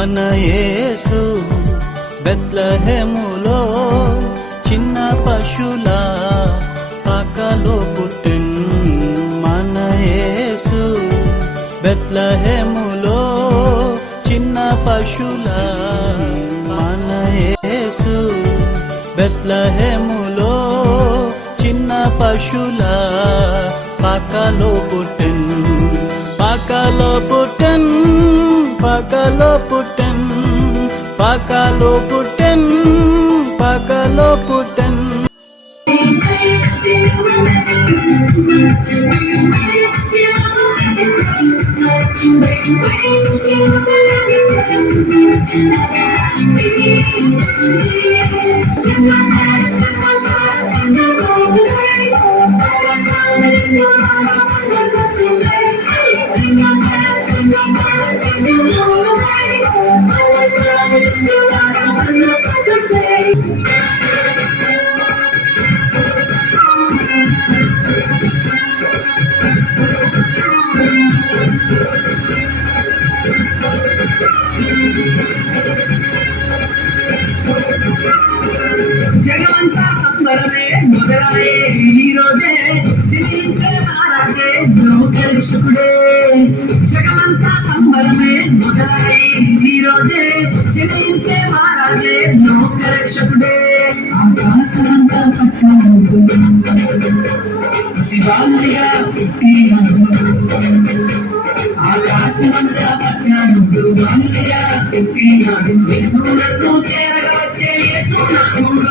మన యేసు బెత్లెహేములో చిన్న పశుల పాకలో పుట్టెన్. మన యేసు బెత్లెహేములో చిన్న పశుల, మన యేసు బెత్లెహేములో చిన్న పశుల పాకలో పుట్టెన్. పాకలో పుట్టెన్, పాకలో పుట్టెన్, పాకలో పుట్టెన్, పాకలో పుట్టెన్. జగమంతా సంబరమే మొదలాయే ఈ రోజే, జనించే మహారాజే లోకరక్షకుడే. జగమంతా సంబరమే మొదలాయే ఈ రోజే, జనించే మహారాజే లోకరక్షకుడే. ఆకాశమంతా పట్టినడు శివానుడిగా పుట్టినడు, ఆకాశమంతా పట్టినడు వానుడిగా పుట్టినాడు. ఎన్నులకు చేరగా వచ్చే యేసు నాథుడు.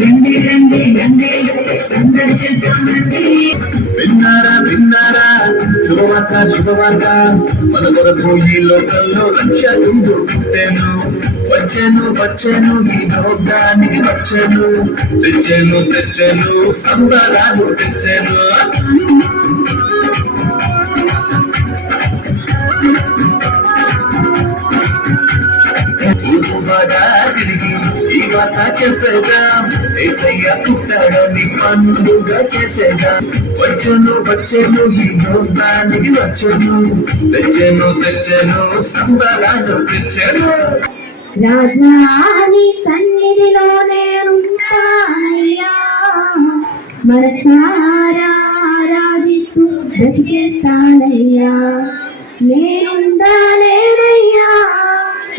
రండి రండి రండి సందడి చేద్దామండి. విన్నారా విన్నారా శుభవార్త శుభవార్త, మన కొరకు ఈ లోకంలో రక్షకుడు పుట్టెను. వచ్చెను వచ్చెను ఈ లోకానికి వచ్చెను, తెచ్చెను తెచ్చెను సంబరాలు తెచ్చెను. తిరిగి ఈ వార్త చెప్పేదా, యేసయ్య పుట్టాడని పండుగ చేసేదా. వచ్చెను వచ్చెను ఈ లోకానికి వచ్చెను, తెచ్చెను తెచ్చెను సంబరాలు తెచ్చెను. రాజాని సన్నిధిలోనే ఉంటానయ్యా, మనసారా ఆరాధిస్తూ బ్రతికేస్తానయ్యా. నేనుండాలేనయ్యా,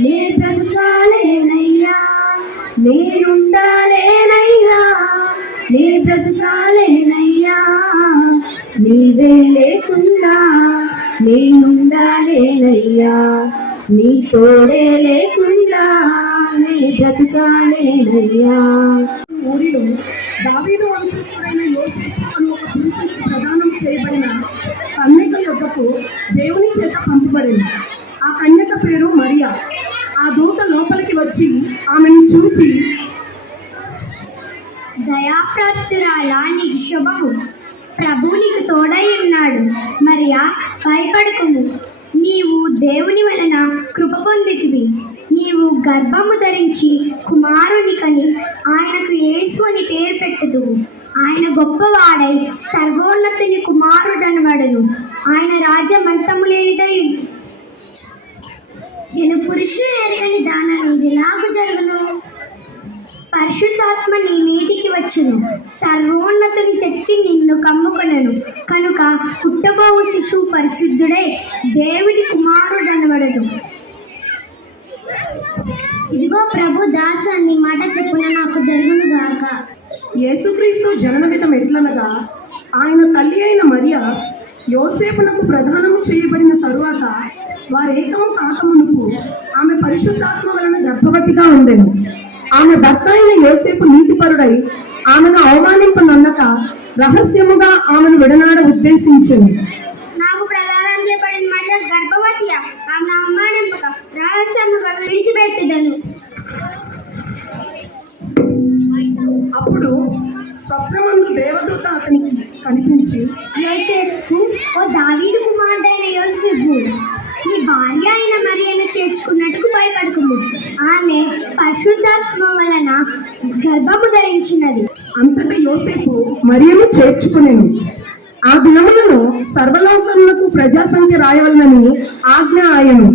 నే బ్రతుకాలేనయ్యా, నేనుండాలేనయ్యా, నే బ్రతుకాలేనయ్యా. నీవే లేకుండా నేనుండాలేనయ్యా, నీ తోడే లేకుండా నే బ్రతుకాలేనయ్యా. ఊరిలో దావీదు వంశస్థుడైన యోసేపు అను ఒక పురుషునికి ప్రదానం చేయబడిన కన్యక యొద్దకు దేవుని చేత పంపబడింది. ఆ కన్యక పేరు మరియా. ఆ దూత లోపలికి వచ్చి ఆమెను చూచి, దయాప్రాప్తురాలా, నీకు శుభము, ప్రభు నీకు తోడై ఉన్నాడు. మరియా, భయపడకుము, నీవు దేవుని వలన కృప పొందితివి. నీవు గర్భము ధరించి కుమారుని కని ఆయనకు యేసు అని పేరు పెట్టుదువు. ఆయన గొప్పవాడై సర్వోన్నతుని కుమారుడనబడును. ఆయన రాజ్యం అంతము లేనిదై. నేను పురుషుడు ఎరగని దానని ఇది ఎలాగూ జరుగును? పరిశుద్ధాత్మ నీ మీదికి వచ్చును, సర్వోన్నతుని శక్తి నిన్ను కమ్ముకొనను. కనుక పుట్టబోవు శిశువు పరిశుద్ధుడై దేవుడి కుమారుడనబడదు. ఇదిగో ప్రభు దాసు అన్ని మాట చెప్పున నాకు జరుగును గాక. యేసుక్రీస్తు జనన విధం ఎట్లనగా, ఆయన తల్లి అయిన మరియా యోసేపునకు ప్రదానం చేయబడిన తరువాత వారేకము కాకమునుపు ఆమె పరిశుద్ధాత్మ వలన గర్భవతిగా ఉండెను. ఆమె భర్త అయిన యోసేపు నీతిపరుడై ఆమెను అవమానింపనొల్లక రహస్యముగా ఆమెను విడనాడ ఉద్దేశించెను. నాకు ప్రదానం చేయబడిన మరియా గర్భవతియా, ఆమెను అవమానింపక రహస్యముగా విడిచిపెట్టెదను. అప్పుడు స్వప్నమందు దేవదూత అతనికి కనిపించి, యోసేపు, ఓ దావీదు కుమారుడైన యోసేపు, నీ భార్య అయిన మరియను చేర్చుకున్నట్టుకు భయపడకుము. ఆమె పరిశుద్ధాత్మ వలన గర్భము ధరించినది. అంతటా యోసేపు మరియను చేర్చుకునేను. ఆ దినములను సర్వలోకములకు ప్రజాసంఖ్య రాయవలనని ఆజ్ఞ ఆయను.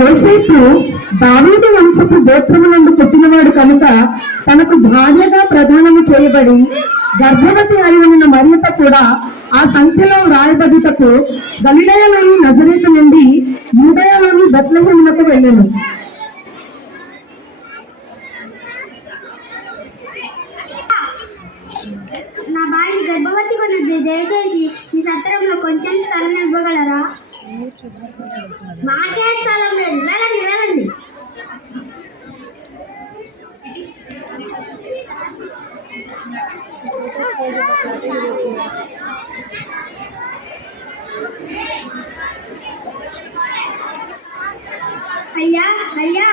యోసేపు దావీదు వంశపు గోత్రమునందు పుట్టినవాడు కనుక తనకు భార్యగా ప్రదానము చేయబడి గర్భవతి అయి ఉన్న మరియత కూడా ఆ సంఖ్యలో వ్రాయబడుటకు గలిలయలోని నజరేతు నుండి యూదయలోని బెత్లెహేమునకు వెళ్ళెను. నా భార్య గర్భవతిగా ఉన్నది, దయచేసి మీ సత్రంలో కొంచెం స్థలం ఇవ్వగలరా? మాకే స్థలం లేదు, వెళ్ళండి వెళ్ళండి. అయ్యా అయ్యా,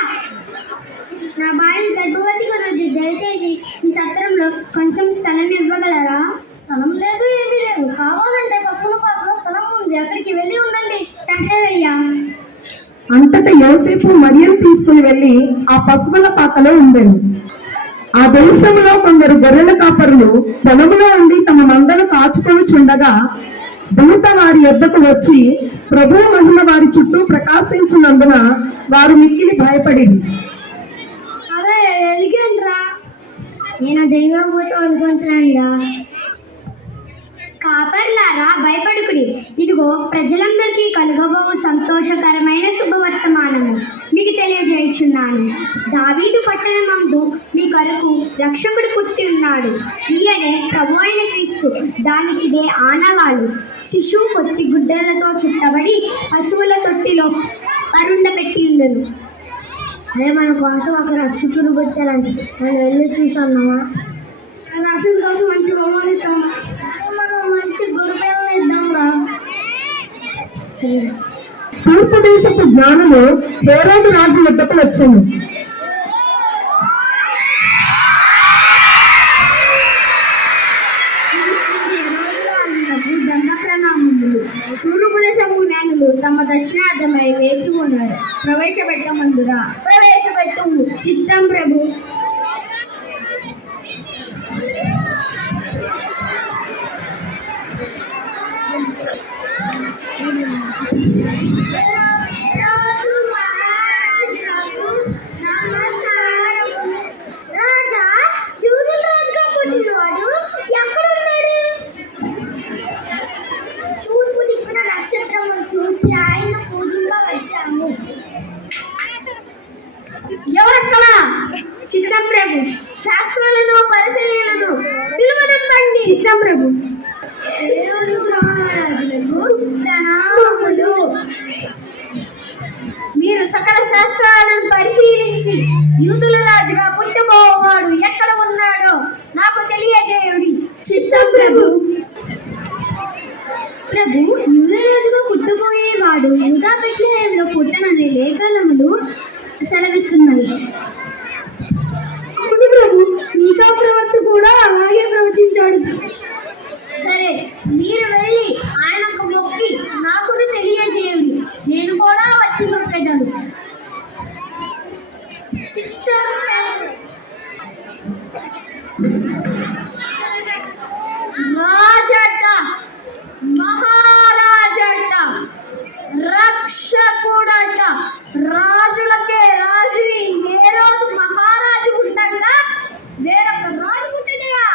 నా భార్య గర్భవతిగా ఉన్నది, దయచేసి మీ సత్రంలో కొంచెం స్థలం ఇవ్వగలరా? స్థలం లేదు, ఏమీ లేదు. కావాలంటే పశువుల పాకలో స్థలం ఉంది, అక్కడికి వెళ్ళి ఉండండి. సరేయ్యా. అంతటా యోసేపు మరియను తీసుకుని వెళ్లి ఆ పశువుల పాకలో ఉండెను. ఆ దేశంలో కొందరు గొర్రెల కాపరులు పొలములో ఉండి తమ మందను కాచుకొని చుండగా దూత వారి యొద్దకు వచ్చి ప్రభువు మహిమ వారి చుట్టూ ప్రకాశించినందున వారు మిక్కిలి భయపడింది. అరే ఎలిగండ్రా, నేను దైవభూతం అనుకుంటున్నానురా. కాపర్లారా భయపడుకుడి, ఇదిగో ప్రజలందరికీ కలుగబోవు సంతోషకరమైన శుభవర్తమానము మీకు తెలియజేయుచున్నాను. దావీదు పట్టణమందు మీ కొరకు రక్షకుడు పుట్టి ఉన్నాడు, ఈయనే ప్రభు అయిన క్రీస్తు. దానికిదే ఆనవాలు. శిశువు పొత్తి గుడ్డలతో చుట్టబడి పశువుల తొట్టిలో పరుండబెట్టి ఉండను. అరే మన కోసం ఒక రక్షకుడు పుట్టాలంటే మనం వెళ్ళి చూసన్నావా? రక్షకుడి కోసం మంచి బహుమానిస్తామా? మనం మంచి గురుపేమలు ఇద్దాంరా. సరే. తూర్పు దేశపు జ్ఞానము హేరోదు రాజు యొద్దకు వచ్చెను. దండ ప్రణామములు. తూర్పు దేశపు జ్ఞానులు తమ దర్శనార్థమై వేచి ఉన్నారు. ప్రవేశపెట్టమందురా. ప్రవేశపెట్టు. చిత్తం ప్రభు. రాజా, యూదుల రాజుగా పుట్టినవాడు ఎక్కడున్నాడు? తూర్పు దిక్కున నక్షత్రము చూచి ఆయన పూజింపవచ్చాము. ఎవరక్కడ? చిత్తం ప్రభు. శాస్త్రులను పరిశీలనను పిలువనంపండి. చిత్తం ప్రభు. మహారాజులకు ప్రణామములు. మీరు సకల శాస్త్రాలను పరిశీలించి యూదుల రాజుగా పుట్టబోవాడు ఎక్కడ ఉన్నాడో నాకు తెలియజేయుడి. చిత్తం ప్రభు. ప్రభు, యూదుల రాజుగా పుట్టబోయేవాడు యూదా బెత్లెహేములో పుట్టనని లేఖనములు సెలవిస్తున్నవి. అవును ప్రభు, నీకా ప్రవక్త కూడా అలాగే ప్రవచించాడు. సరే, మీరు వెళ్ళి ఆయనకు మొక్కి నాకును తెలియజేయండి, నేను కూడా వచ్చి మొక్కజను. రాజట, మహారాజట, రక్షకుడట, రాజులకే రాజు హేరోదు మహారాజు పుట్టగా వేరొక రాజు పుట్టినగా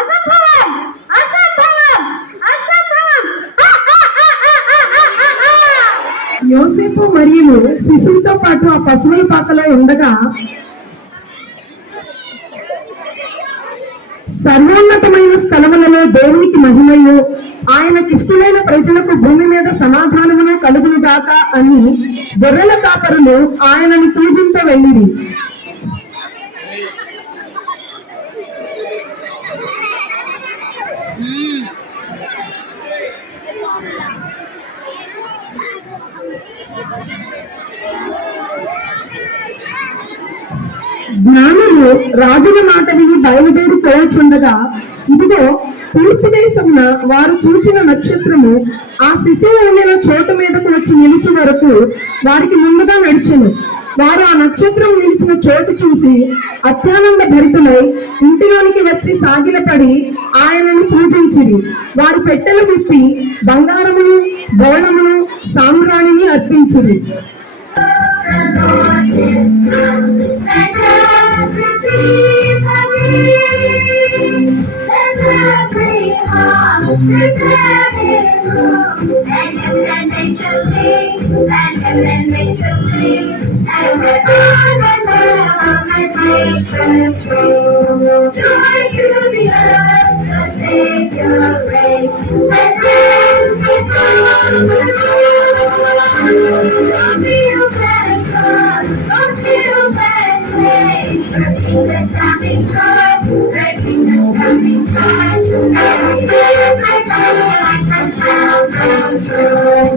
అసంభవం, అసంభవం, అసంభవం. యోసేపు మరియును శిశువుతో పాటు ఆ పశువుల పాకలో ఉండగా సర్వోన్నతమైన స్థలములలో దేవునికి మహిమయు ఆయనకిష్టులైన ప్రజలకు భూమి మీద సమాధానమును కలుగునుగాక అని గొర్రెల కాపరులు ఆయనను పూజింప వెళ్ళిరి. జ్ఞానులు రాజుల మాట విని బయలుదేరి పోవచ్చుండగా ఇదిగో తూర్పు దేశమున వారు చూచిన నక్షత్రము ఆ శిశువు ఉండిన చోటు మీదకు వచ్చి నిలిచి వరకు వారికి ముందుగా నడిచెను. వారు ఆ నక్షత్రం నిలిచిన చోటు చూసి అత్యానంద భరితులై ఇంటిలోనికి వచ్చి సాగిలపడి ఆయనను పూజించిరి. వారు పెట్టెలు విప్పి బంగారమును, బోళమును, సాంబ్రాణిని అర్పించిరి. then nature sings, and then nature sings, and nature sings. Joy to the earth, the Savior reigns, and then it's on the fields and floods, on hills and plains, breaking the sounding drum, breaking the sounding drum. Every day I feel like the sound of drum.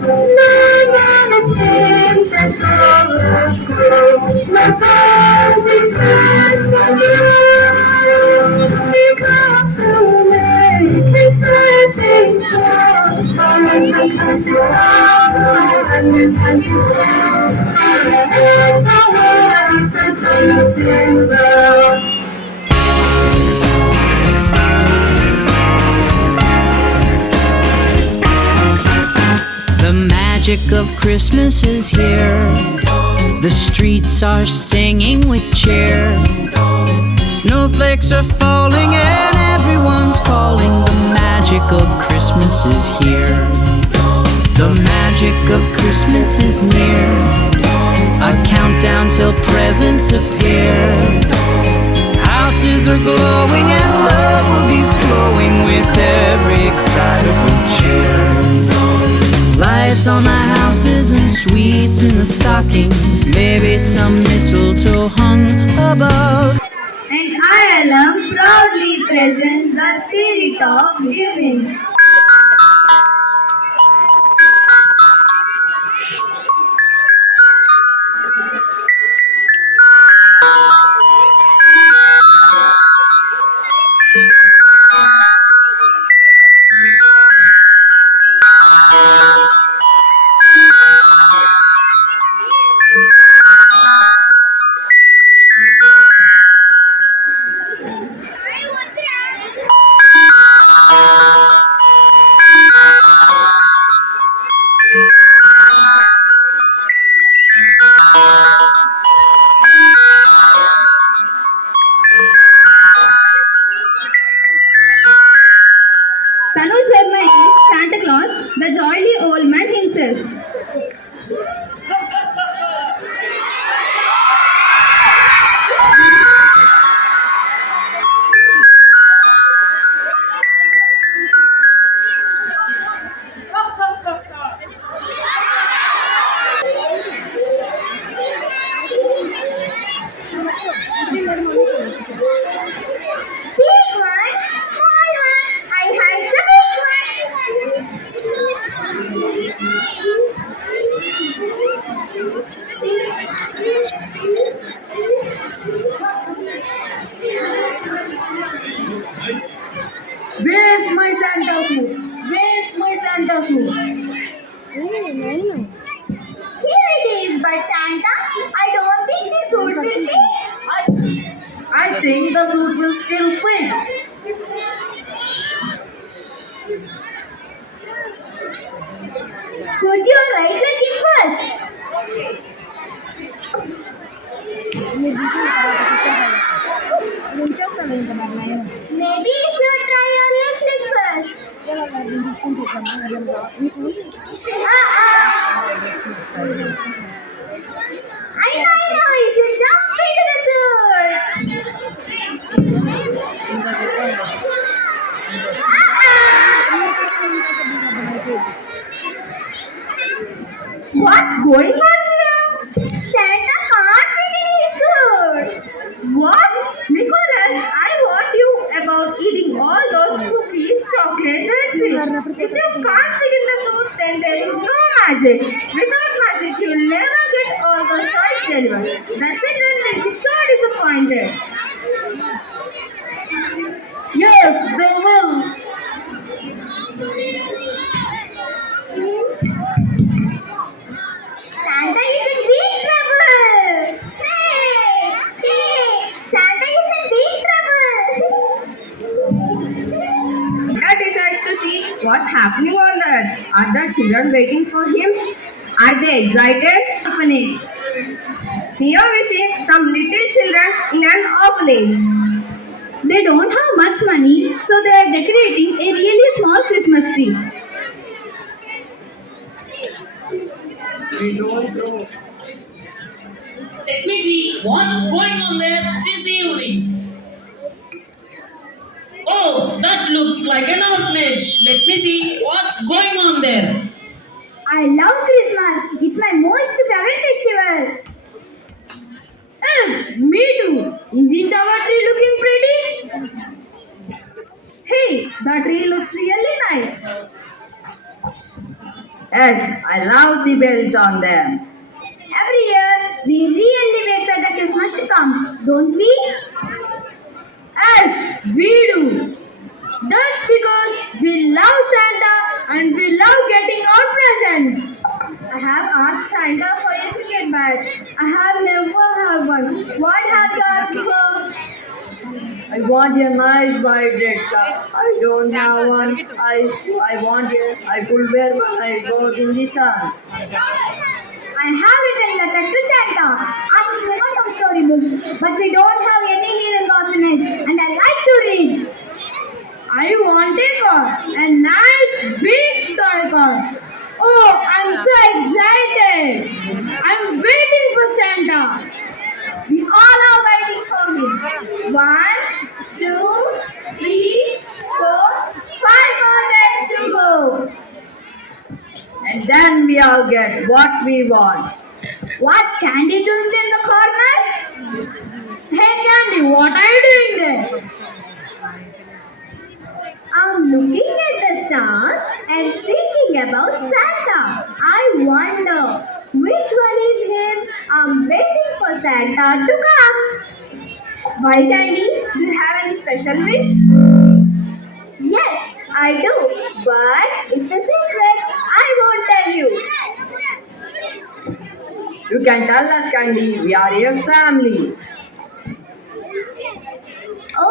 My sins and sorrows grow, my thorns impress the ground. He comes to me, His blessings fall, for us the blessings fall, for us the blessings fall. For us the words, the blessings fall. The magic of Christmas is here. The streets are singing with cheer. Snowflakes are falling and everyone's calling. The magic of Christmas is here. The magic of Christmas is near. A countdown till presents appear. Houses are glowing and love will be flowing with every excitable cheer. Lights on the houses and sweets in the stockings. Maybe some mistletoe hung above. And ILM proudly presents the spirit of giving. Tanuj Verma is Santa Claus, the jolly old man himself. Big one, small one, I hide the big Where's my Santa suit? Where's my Santa suit? Here it is, but Santa, I don't think the suit will fit. I think the suit will still fit. Put your right leg in first. Maybe you should try your left leg first. I know, you should jump into the suit. What's going on here? Santa can't fit in his suit. What? Nicholas, I warned you about eating all those cookies, chocolates and sweets. If you can't fit in the suit, then there is no magic. Without magic, you'll never get all the toys delivered. The children will be so disappointed. Yes, they will. Santa is in big trouble. Hey, Santa is in big trouble. Santa decides to see what's happening on the earth. Are the children waiting for him? Are they excited? Orphanage. Here we see some little children in an orphanage. They don't have much money, so they are decorating a really small Christmas tree. Let me see what's going on there this evening. Oh, that looks like an orphanage. Let me see what's going on there. I love Christmas. It's my most favorite festival. Me too. Isn't our tree looking pretty? Hey, the tree looks really nice. Yes, I love the bells on them. Every year, we really wait for the Christmas to come, don't we? Yes, we do. That's because we love Santa and we love getting our presents. I have asked Santa for a cricket bat. I have never had one. What have you asked for? I want a nice white red car. I don't have one. I want it. I could wear when I go in the sun. I have written a letter to Santa asking me for some storybooks, but we don't have any here in the orphanage, and I like to read. I want a car, a nice big toy car. Oh, I'm so excited. I'm waiting for Santa. We all are waiting for him. 1, 2, 3, 4, 5 more days to go. And then we all get what we want. What's Candy doing in the corner? Hey Candy, what are you doing there? I'm looking at the stars and thinking about Santa. I wonder which one is him. I'm waiting for Santa to come. Why, Candy? Do you have any special wish? Yes, I do, but it's a secret. I won't tell you. You can tell us, Candy. We are a family.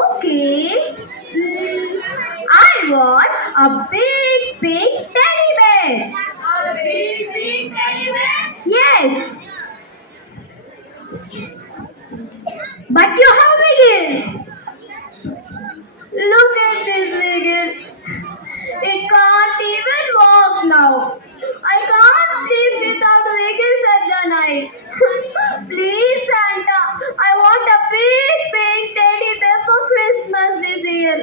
Okay. I want a big, big teddy bear. A big, big teddy bear? Yes. But how big is? Look at this Wiggin. It can't even walk now. I can't sleep without Wiggins at the night. Please, Santa, I want a big, big teddy bear for Christmas this year.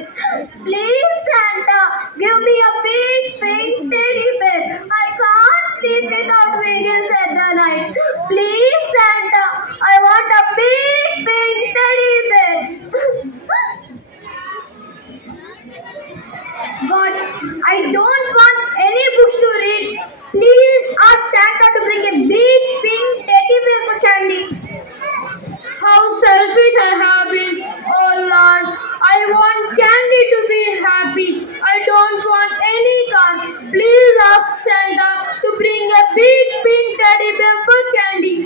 Please, Santa, give me a big, big teddy bear. I can't sleep without Wiggins at the night. Please, Santa, I want a big, big teddy bear. God, I don't want any books to read. Please ask Santa to bring a big pink teddy bear for Candy. How selfish I have been. Oh Lord, I want Candy to be happy. I don't want any car. Please ask Santa to bring a big pink teddy bear for Candy.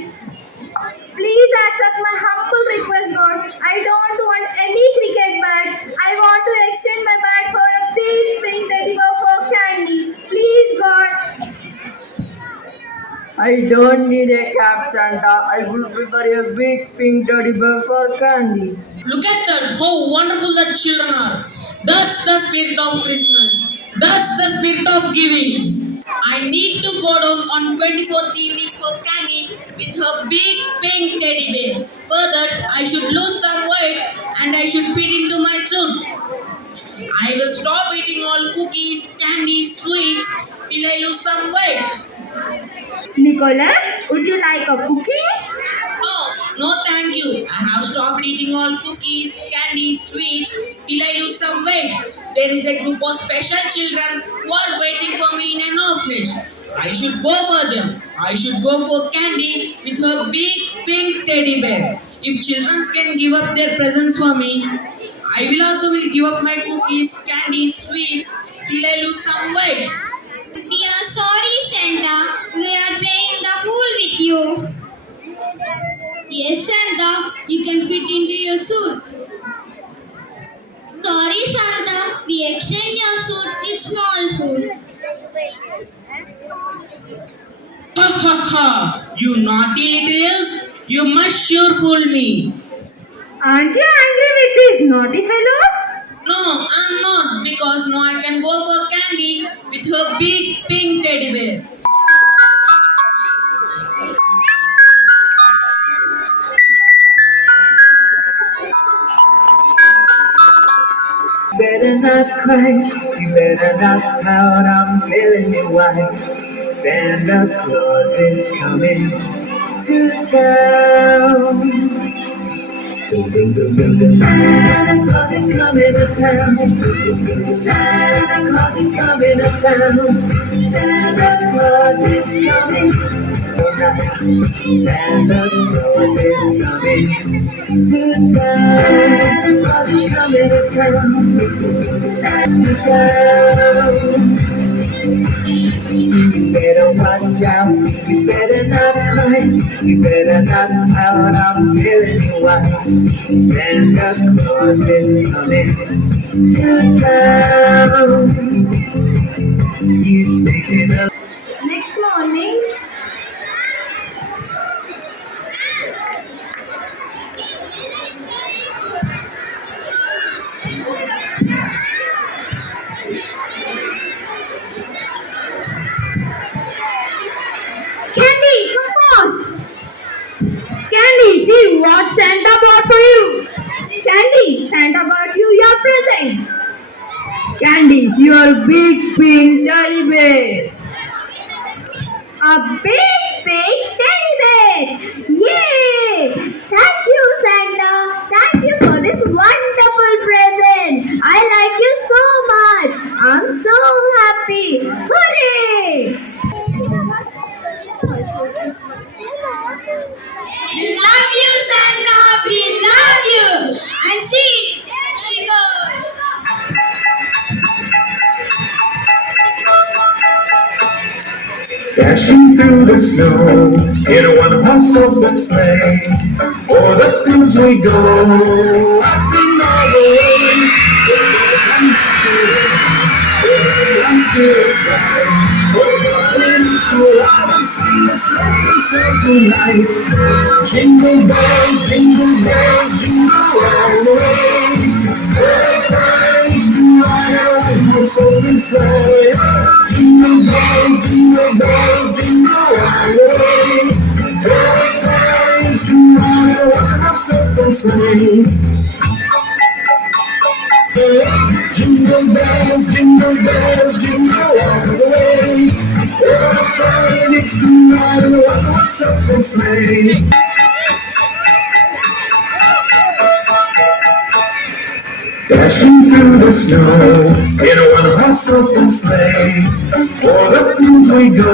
Please accept my humble request, God. I don't want any cricket bat. I want to exchange my bat for a big pink teddy bear for Candy. Please, God. I don't need a cap, Santa. I would prefer a big pink teddy bear for Candy. Look at that, how wonderful the children are. That's the spirit of Christmas. That's the spirit of giving. I need to go down on 24th evening for Candy with her big pink teddy bear. For that, I should lose some weight and I should fit into my suit. I will stop eating all cookies, candy, sweets till I lose some weight. Nicholas, would you like a cookie? No, thank you. I have stopped eating all cookies, candy, sweets till I lose some weight. There is a group of special children who are waiting for me in an orphanage. I should go for them. I should go for Candy with her big pink teddy bear. If children can give up their presents for me, I will also give up my cookies, candy, sweets till I lose some weight. We are sorry, Santa. We are playing the fool with you. Yes, Santa, you can fit into your suit. Sorry, Santa. We exchange your suit with small suit. Ha ha ha! You naughty little elves! You must sure fool me. Aren't you angry with these naughty fellows? No, I'm not because now I can go for Candy with her big pink teddy bear. Better not cry, you better not pout, I'm telling you why. Santa Claus is coming to town. Santa Claus is coming to town. Santa Claus is coming to town. Santa Claus is coming. Santa Claus is coming to town. Santa Claus is coming to town. Santa town. You better watch out, you better not cry, you better not pout, I'm telling you why. Santa Claus is coming to town. He's picking up. Next morning, Candy, come fast! Candy, see what Santa brought for you. Candy, Santa brought you your present. Candice, your big pink teddy bear. A big teddy bear! Yay! Thank you, Santa. Thank you for this wonderful present. I like you so much. I'm so happy. Hooray! We love you, Santa. We love you. And see, there he goes. Dashing through the snow in a one-horse open sleigh. O'er the fields we go, laughing all the way. The bells on the our spirits bright. For fun it is to ride and sing the sleighing song tonight. Jingle bells, jingle all the way. What fun it is to ride a one-horse open sleigh. Jingle bells, jingle all the way. What fun it is to ride a one-horse open sleigh. Jingle bells, jingle all the way. What fun it is to ride in a one-horse open sleigh. Dashing through the snow in a one-horse open sleigh. O'er the fields we go,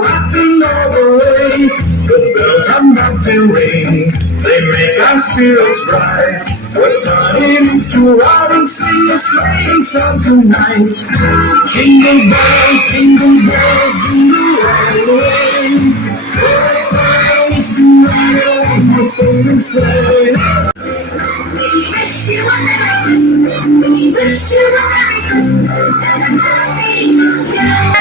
laughing all the way. The bells on mountain ring, they make our spirits bright. What fun it is to ride and sing a sleighing song tonight. Jingle bells, jingle all the way. What fun it is to ride in a one-horse open sleigh. We wish you a Merry Christmas. We wish you a Merry Christmas and a Happy New Year.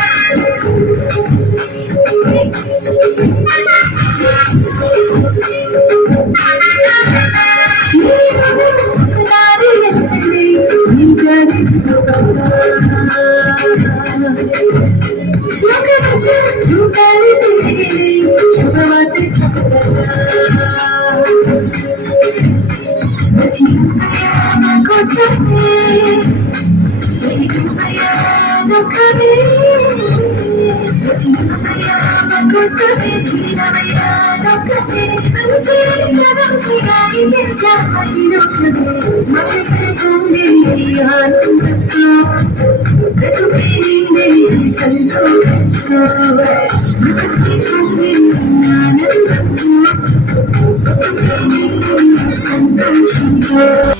సంతోషంతో